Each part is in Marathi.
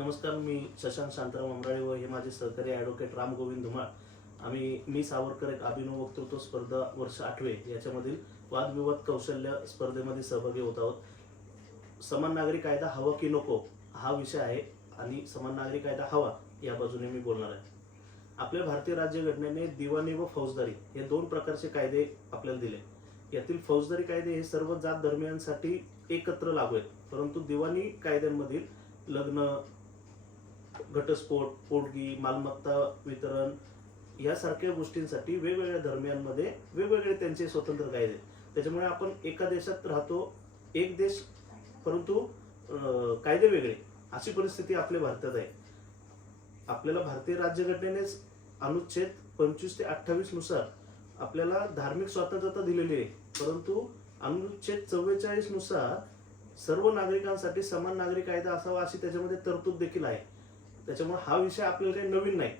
नमस्कार, मी शशांक शांताराम अमराळे व हे माझे सहकारी ॲडव्होकेट राम गोविंद धुमाळ. मी सावरकर एक अभिनव वक्तृत्व स्पर्धा वर्ष 8वे याच्यामधील वादविवाद कौशल्य स्पर्धेमध्ये सहभागी होत आहोत. समान नागरी कायदा हवा की नको हा विषय आहे आणि समान नागरी कायदा हवा या बाजूने मी बोलणार आहे. आपल्या भारतीय राज्यघटनेने दिवाणी व फौजदारी हे दोन प्रकारचे कायदे आपल्याला दिले. यातील फौजदारी कायदे हे सर्व जात धर्मियांसाठी एकत्र लागू आहेत, परंतु दिवाणी कायद्यांमधील लग्न, घटस्फोट, पोटगी, मालमत्ता वितरण यासारख्या गोष्टींसाठी वेगवेगळ्या धर्मियांमध्ये वेगवेगळे त्यांचे स्वतंत्र कायदे. त्याच्यामुळे आपण एका देशात राहतो, एक देश परंतु कायदे वेगळे, अशी परिस्थिती आपल्या भारतात आहे. आपल्याला भारतीय राज्यघटनेनेच अनुच्छेद 25 ते 28 नुसार आपल्याला धार्मिक स्वातंत्र्यता दिलेली आहे, परंतु अनुच्छेद 44 नुसार सर्व नागरिकांसाठी समान नागरी कायदा असावा अशी त्याच्यामध्ये तरतूद देखील आहे. त्याच्यामुळे हा विषय आपल्याला काही नवीन नाही.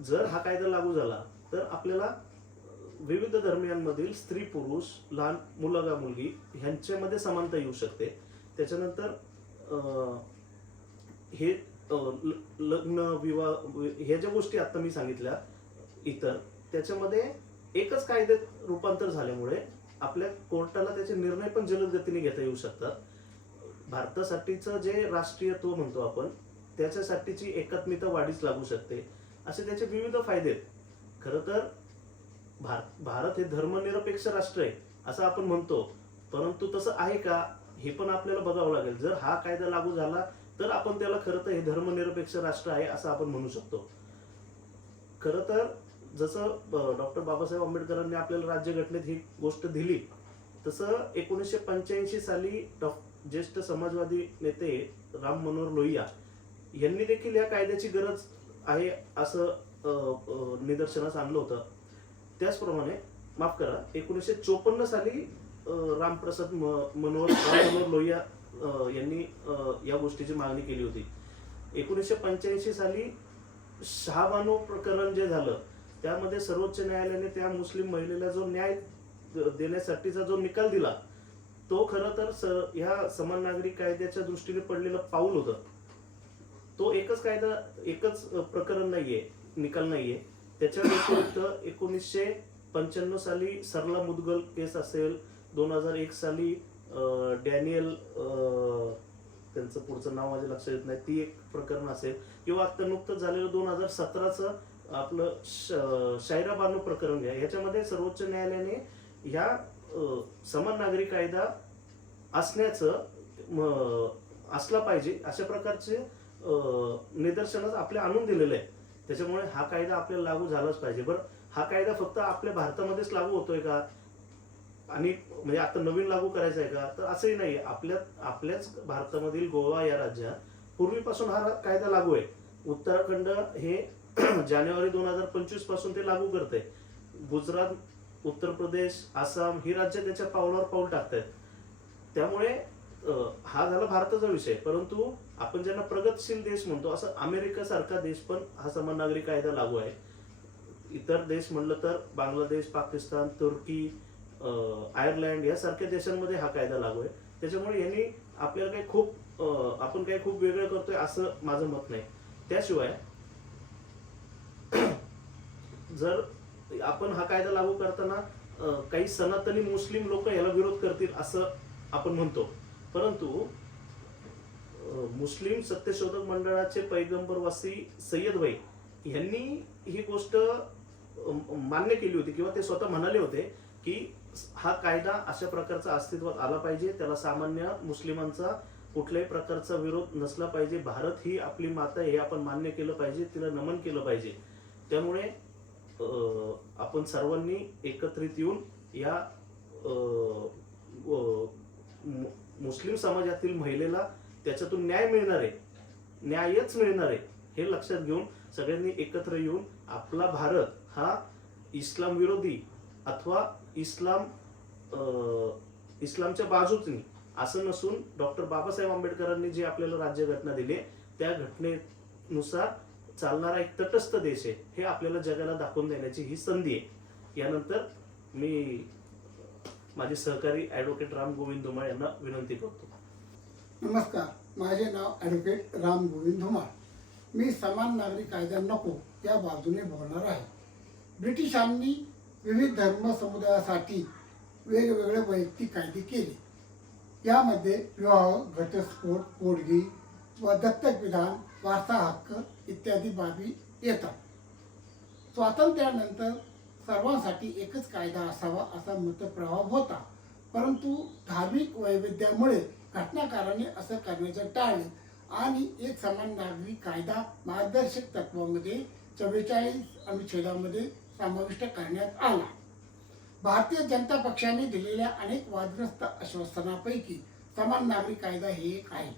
जर हा कायदा लागू झाला तर आपल्याला विविध धर्मियांमधील स्त्री पुरुष, लहान मुलगा मुलगी ह्यांच्यामध्ये समानता येऊ शकते. त्याच्यानंतर हे लग्न, विवाह ह्या ज्या गोष्टी आता मी सांगितल्या इतर, त्याच्यामध्ये एकच कायद्यात रूपांतर झाल्यामुळे आपल्या कोर्टाला त्याचे निर्णय पण जलद गतीने घेता येऊ शकतात. भारतासाठीचं जे राष्ट्रीयत्व म्हणतो आपण, त्याच्यासाठीची एकात्मता वाढीस लागू शकते, असे त्याचे विविध फायदे आहेत. खरं तर भारत हे धर्मनिरपेक्ष राष्ट्र आहे असं आपण म्हणतो, परंतु तसं आहे का हे पण आपल्याला बघावं लागेल. जर हा कायदा लागू झाला तर आपण त्याला खरं तर हे धर्मनिरपेक्ष राष्ट्र आहे असं आपण म्हणू शकतो. खरं तर जसं डॉक्टर बाबासाहेब आंबेडकरांनी आपल्याला राज्यघटनेत ही गोष्ट दिली, तसं 1985 साली ज्येष्ठ समाजवादी नेते राम मनोहर लोहिया यांनी देखील या कायद्याची गरज आहे असं निदर्शनास आणलं होतं. त्याचप्रमाणे 1954 साली रामप्रसाद मनोहर लोहिया यांनी या गोष्टीची मागणी केली होती. 1985 साली शहाबानो प्रकरण जे झालं, त्यामध्ये सर्वोच्च न्यायालयाने त्या मुस्लिम महिलेला जो न्याय देण्यासाठीचा जो निकाल दिला, तो खरं तर ह्या समान नागरी कायद्याच्या दृष्टीने पडलेलं पाऊल होतं. तो एकच कायदा, एकच प्रकरण नाहीये, निकाल नाहीये. त्याच्या व्यतिरिक्त 1995 साली सरला मुदगल केस असेल, 2001 साली डॅनियल, त्यांचं पुढचं नाव माझ्या लक्षात येत नाही, ती एक प्रकरण असेल, किंवा आता नुकतंच झालेलं 2017चं आपलं शायरा बानो प्रकरण घ्या. ह्याच्यामध्ये सर्वोच्च न्यायालयाने ह्या समान नागरी कायदा असला पाहिजे अशा प्रकारचे निदर्शनास आपल्या आणून दिलेलं आहे. त्याच्यामुळे हा कायदा आपल्याला लागू झालाच पाहिजे. बरं, हा कायदा फक्त आपल्या भारतामध्येच लागू होतोय का आणि म्हणजे आता नवीन लागू करायचा आहे का, तर असंही नाही. आपल्याच भारतामधील गोवा या राज्यात पूर्वीपासून हा कायदा लागू आहे. उत्तराखंड हे जानेवारी 2025 पासून ते लागू करते. गुजरात, उत्तर प्रदेश, आसाम ही राज्य त्याच्या पावलावर पाऊल टाकतायत. त्यामुळे हा झाला भारताचा विषय. परंतु आपण ज्यांना प्रगतशील देश म्हणतो, असं अमेरिका सारखा देश पण हा समान नागरी कायदा लागू आहे. इतर देश म्हणलं तर बांगलादेश, पाकिस्तान, तुर्की, आयर्लंड यासारख्या देशांमध्ये हा कायदा लागू आहे. त्याच्यामुळे यांनी आपल्याला आपण काही खूप वेगळं करतोय असं माझं मत नाही. त्याशिवाय जर आपण हा कायदा लागू करताना काही सनातनी मुस्लिम लोक याला विरोध करतील असं आपण म्हणतो, परंतु मुस्लिम सत्यशोधक मंडळाचे पैगंबरवासी सय्यद भाई यांनी ही गोष्ट मान्य केली होती, किंवा ते स्वतः म्हणाले होते की हा कायदा अशा प्रकारचा अस्तित्वात आला पाहिजे, त्याला सामान्य मुस्लिमांचा कुठल्याही प्रकारचा विरोध नसला पाहिजे. भारत ही आपली माता हे आपण मान्य केलं पाहिजे, तिला नमन केलं पाहिजे. त्यामुळे आपण सर्वांनी एकत्रित येऊन या मुस्लिम समाजातील महिलेला त्याच्यातून न्यायच मिळणार आहे हे लक्षात घेऊन सगळ्यांनी एकत्र येऊन आपला भारत हा इस्लाम विरोधी अथवा इस्लामच्या बाजूने असं नसून डॉक्टर बाबासाहेब आंबेडकरांनी जी आपल्याला राज्यघटना दिली त्या घटनेनुसार चालणारा एक तटस्थ देश आहे हे आपल्याला जगाला दाखवून देण्याची ही संधी आहे. यानंतर मी माझे सहकारी ॲडव्होकेट राम गोविंद धुमाळ यांना विनंती करतो. नमस्कार. माझे नाव ॲडव्होकेट राम गोविंद धुमाळ. मी समान नागरी कायदा नको या बाजूने बोलणार आहे. ब्रिटिशांनी विविध धर्म समुदायासाठी वेगवेगळे वैयक्तिक कायदे केले. यामध्ये विवाह, घटस्फोट, पोटगी व दत्तक विधान, वारसा हक्क इत्यादी बाबी येतात. स्वातंत्र्यानंतर सर्वांसाठी एकच कायदा असावा असा मतप्रभाव होता, परंतु धार्मिक वैविध्यामुळे घटनाकाराने असं करण्याचे टाळले आणि एक समान नागरी कायदा मार्गदर्शक तत्वामध्ये 44 अनुच्छेदामध्ये समाविष्ट करण्यात आला. भारतीय जनता पक्षाने दिलेल्या अनेक वादग्रस्त आश्वासनापैकी समान नागरी कायदा हे एक आहे.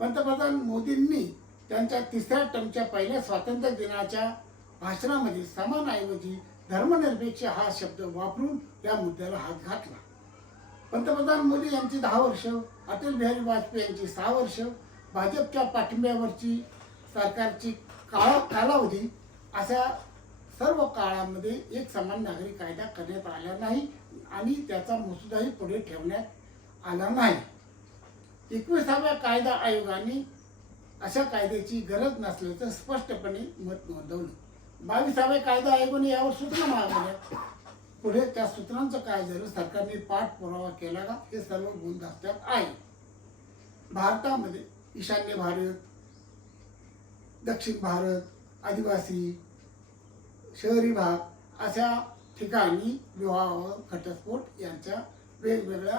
पंतप्रधान मोदींनी त्यांच्या 3ऱ्या टर्मच्या पहिल्या स्वातंत्र्य दिनाच्या भाषणामध्ये समानऐवजी धर्मनिरपेक्ष हा शब्द वापरून या मुद्द्याला हात घातला. पंतप्रधान मोदी यांची 10 वर्ष, अटल बिहारी वाजपेयी यांची 6 वर्ष, भाजपच्या पाठिंब्यावरची सरकारची कालावधी अशा सर्व काळामध्ये एक समान नागरी कायदा करण्यात आला नाही आणि त्याचा मसुदाही पुढे ठेवण्यात आला नाही. 21व्या कायदा आयोगाने अशा कायद्याची गरज नसल्याचं स्पष्टपणे मत नोंदवलं. 22व्या कायदा आयोगाने यावर सूचना मागवल्या. पुढे त्या सूचनांचं काय झालं, सरकारने पाठपुरावा केला का, हे सर्व गुणदस्त्यात आहे. भारतामध्ये ईशान्य भारत, दक्षिण भारत, आदिवासी, शहरी भाग अशा ठिकाणी विवाह व घटस्फोट यांच्या वेगवेगळ्या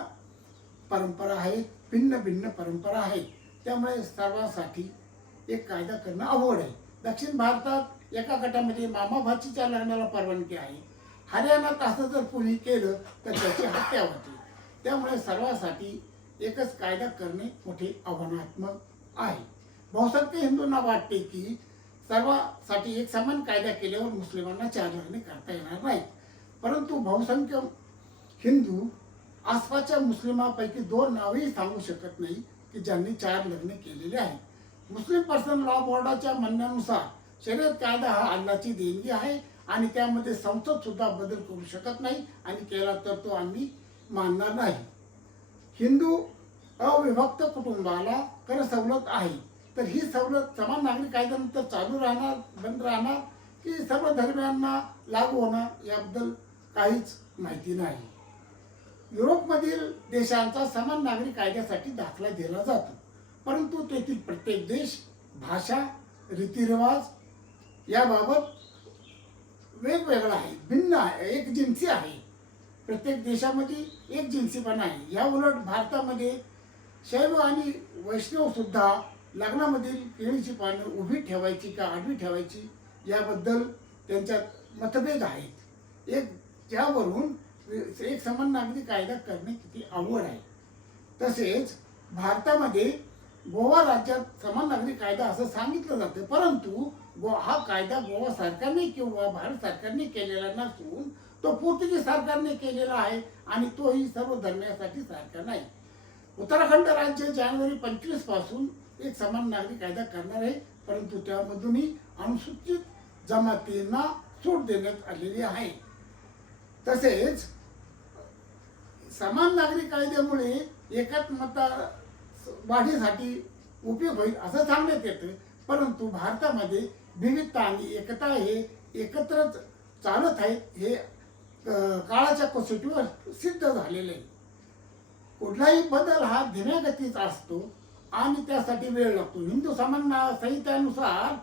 परंपरा आहेत, भिन्न भिन्न परंपरा आहेत. त्यामुळे सर्वांसाठी एक कायदा करणं अवघड आहे. दक्षिण भारतात एका गटामध्ये मामा भाचीच्या लग्नाला परवानगी आहे. हरियाणात असं जर कोणी केलं तर त्याची हत्या होते. त्यामुळे सर्वांसाठी एकच कायदा करणे मोठे आव्हानात्मक आहे. बहुसंख्य हिंदूंना वाटते की सर्वांसाठी एक समान कायदा केल्यावर मुस्लिमांना 4 लग्ने करता येणार नाही. परंतु बहुसंख्य हिंदू आसपासच्या मुस्लिमांपैकी 2 नावही सांगू शकत नाही की ज्यांनी 4 लग्ने केलेले आहेत. मुस्लिम पर्सन लॉ बोर्डाच्या म्हणण्यानुसार शरीयत कायदा हा अल्लाची देणगी आहे आणि त्यामध्ये संसद सुद्धा बदल करू शकत नाही आणि केला तर तो आम्ही मानणार नाही. हिंदू अविभक्त कुटुंबाला कर सवलत आहे, तर ही सवलत समान नागरी कायद्यानंतर चालू राहणार, बंद राहणार की सर्व धर्मियांना लागू होणार याबद्दल काहीच माहिती नाही. युरोपमधील देशांचा समान नागरी कायद्यासाठी दाखला दिला जातो, परंतु तेथील प्रत्येक देश, भाषा, रीतिरिवाज याबाबत वेगवेगळा आहे, भिन्न आहे, एकजिन्सी आहे. प्रत्येक देशामध्ये एकजिन्सीपणा आहे. या उलट भारतामध्ये शैव आणि वैष्णव सुद्धा लग्नामधील केळीची पानं उभी ठेवायची का आडवी ठेवायची याबद्दल त्यांच्यात मतभेद आहेत. ज्यावरून एक समान नागरी कायदा करणे किती अवघड आहे. तसेच भारतामध्ये गोवा राज्यात समान नागरी कायदा असं सांगितलं जातं, परंतु हा कायदा गोवा सरकारने किंवा भारत सरकारने केलेला नसून तो पोर्तुगीज सरकारने केलेला आहे आणि तोही सर्व धर्मियांसाठी सारखा नाही. उत्तराखंड राज्य जानेवारी 25 पासून एक समान नागरी कायदा करणार आहे, परंतु त्यामधूनही अनुसूचित जमातींना सूट देण्यात आलेली आहे. तसेच समान नागरी कायद्यामुळे एकात्मता वाढीसाठी उपयोग होईल असं सांगण्यात येतं, परंतु भारतामध्ये विविधता आणि एकता हे एकत्रच चालत आहेत हे काळाच्या कसोटीवर सिद्ध झालेले आहे. कुठलाही बदल हा धीम्या गतीचा असतो आणि त्यासाठी वेळ लागतो. हिंदू समान संहितेनुसार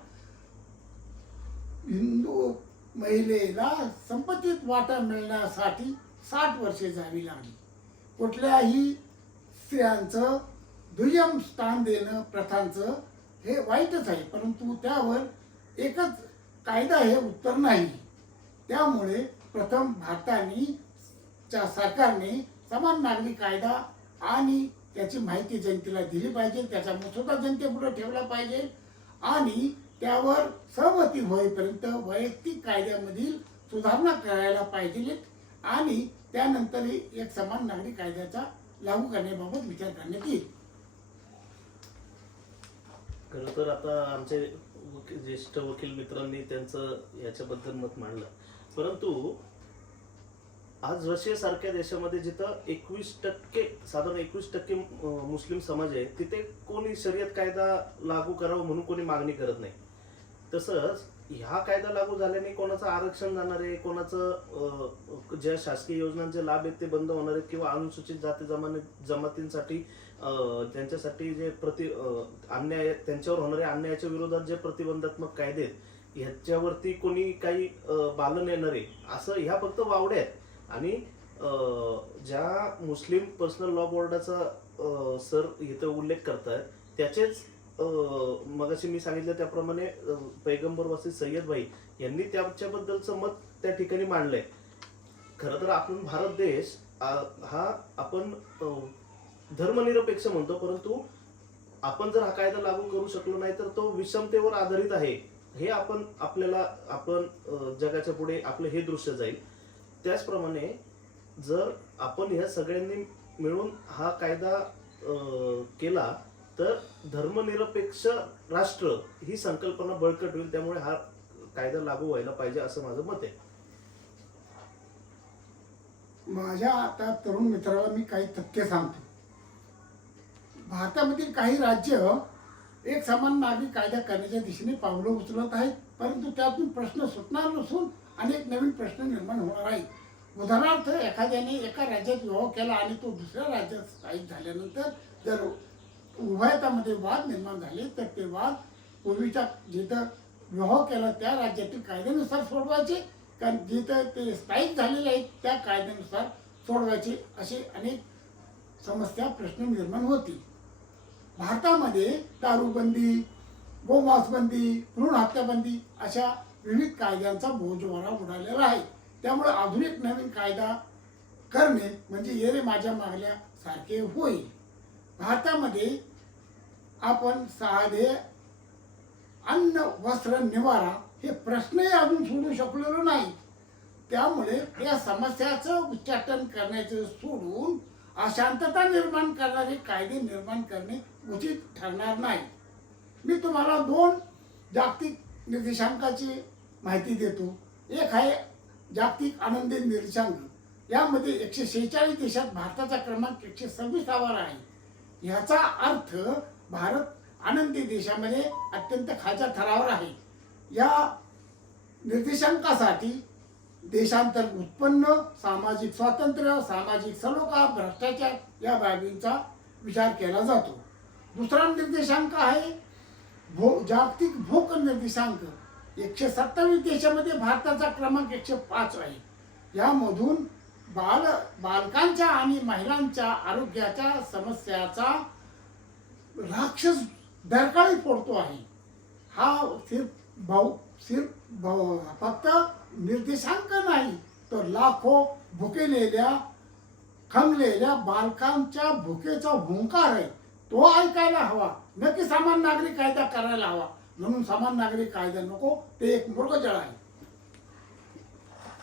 हिंदू महिलेला संपत्तीत वाटा मिळण्यासाठी 60 वर्षे जावी लागली. कुठल्याही स्त्रियांचं दुय्यम स्थान देणं प्रथांचं हे वाईटच आहे, परंतु त्यावर एकच कायदा हे उत्तर नाही. त्यामुळे प्रथम सरकारने समान नागरी कायदा आणि त्याची माहिती जनतेला दिली पाहिजे, त्याचा मसुदा जनतेपुढे ठेवला पाहिजे आणि त्यावर सहमती होईपर्यंत वैयक्तिक कायद्यामधील सुधारणा करायला पाहिजे आणि त्यानंतर एक समान नागरी कायद्याचा लागू करण्याबाबत विचार करण्यात येईल. खरं तर आता आमचे ज्येष्ठ वकील मित्रांनी त्यांचं याच्याबद्दल मत मांडलं, परंतु आज रशिया सारख्या देशामध्ये जिथं 21% साधारण 21% मुस्लिम समाज आहे, तिथे कोणी शरीयत कायदा लागू करावं म्हणून कोणी मागणी करत नाही. तसंच ह्या कायदा लागू झाल्याने कोणाचं आरक्षण जाणार आहे, ज्या शासकीय योजनांचे लाभ आहेत ते बंद होणार आहेत, किंवा अनुसूचित जाती जमातींसाठी त्यांच्यासाठी जे अन्याय, त्यांच्यावर होणाऱ्या अन्यायाच्या विरोधात जे प्रतिबंधात्मक कायदे आहेत ह्याच्यावरती कोणी काही बालन येणार आहे, असं ह्या फक्त वावड्या आहेत. आणि ज्या मुस्लिम पर्सनल लॉ बोर्डाचा सर इथं उल्लेख करतायत त्याचेच मगाशी मी सांगितलं त्याप्रमाणे पैगंबर वसी सय्यद भाई यांनी त्याच्याबद्दलचं मत त्या ठिकाणी मांडलंय. खरं तर आपण भारत देश हा आपण धर्मनिरपेक्ष म्हणतो, परंतु आपण जर हा कायदा लागू करू शकलो नाही तर तो विषमतेवर आधारित आहे हे आपण जगाच्या पुढे आपलं हे दृश्य जाईल. त्याचप्रमाणे जर आपण ह्या सगळ्यांनी मिळून हा कायदा केला तर धर्मनिरपेक्ष राष्ट्र ही संकल्पना बळकट होईल. त्यामुळे हा कायदा लागू व्हायला पाहिजे असं माझं मत आहे. माझ्या आता तरुण मित्राला मी काही तथ्य सांगतो. भारतामधील काही राज्य एक समान नागरिक कायदा करण्याच्या दिशेने पावलं उचलत आहेत, परंतु त्यातून प्रश्न सुटणार नसून अनेक नवीन प्रश्न निर्माण होणार आहेत. उदाहरणार्थ, एखाद्याने एका राज्यात विवाह केला आणि तो दुसऱ्या राज्यात स्थायिक झाल्यानंतर जर उभयतामध्ये वाद निर्माण झाले तर ते वाद पूर्वीच्या जिथं विवाह केला त्या राज्यातील कायद्यानुसार सोडवायचे, कारण जिथं ते स्थायिक झालेले आहेत त्या कायद्यानुसार सोडवायचे, असे अनेक समस्या प्रश्न निर्माण होतील. भारतामध्ये दारूबंदी, गोमांसबंदी, भ्रूण हत्याबंदी अशा विविध कायद्यांचा बोजवारा उडालेला आहे. त्यामुळे आधुनिक नवीन कायदा करणे म्हणजे ये रे माझ्या मागल्या सारखे होईल. भारतामध्ये आपण साधे अन्न, वस्त्र, निवारा हे प्रश्नही अजून सोडू शकलेलो नाही. त्यामुळे या समस्याचं उच्चाटन करण्याचं सोडून अशांतता निर्माण करणारे कायदे निर्माण करणे उचित ठरणार नाही. मी तुम्हाला 2 जागतिक निर्देशांकाची माहिती देतो. एक आहे जागतिक आनंदी निर्देशांक. यामध्ये 146 देशात भारताचा क्रमांक 126वा आहे. याचा अर्थ भारत आनंदी देशामध्ये अत्यंत खालच्या थरावर आहे. या निर्देशांकासाठी देशांतर्गत उत्पन्न, सामाजिक स्वातंत्र्य, सामाजिक सलोखा, भ्रष्टाचार या बाबींचा विचार केला जातो. दुसरा निर्देशांक आहे जागतिक भोक निर्देशांक. 127 देशामध्ये भारताचा क्रमांक 105 आहे. यामधून बालकांच्या आणि महिलांच्या आरोग्याच्या समस्याचा राक्षस दरकाळी फोडतो आहे. हा फक्त निर्देशांक नाही तर लाखो भुकेलेल्या, खंगलेल्या बालकांच्या भुकेचा हुंकार आहे. तो ऐकायला हवा, न की समान नागरिक कायदा करायला हवा. म्हणून समान नागरिक कायदा नको, ते एक मृगजळ आहे.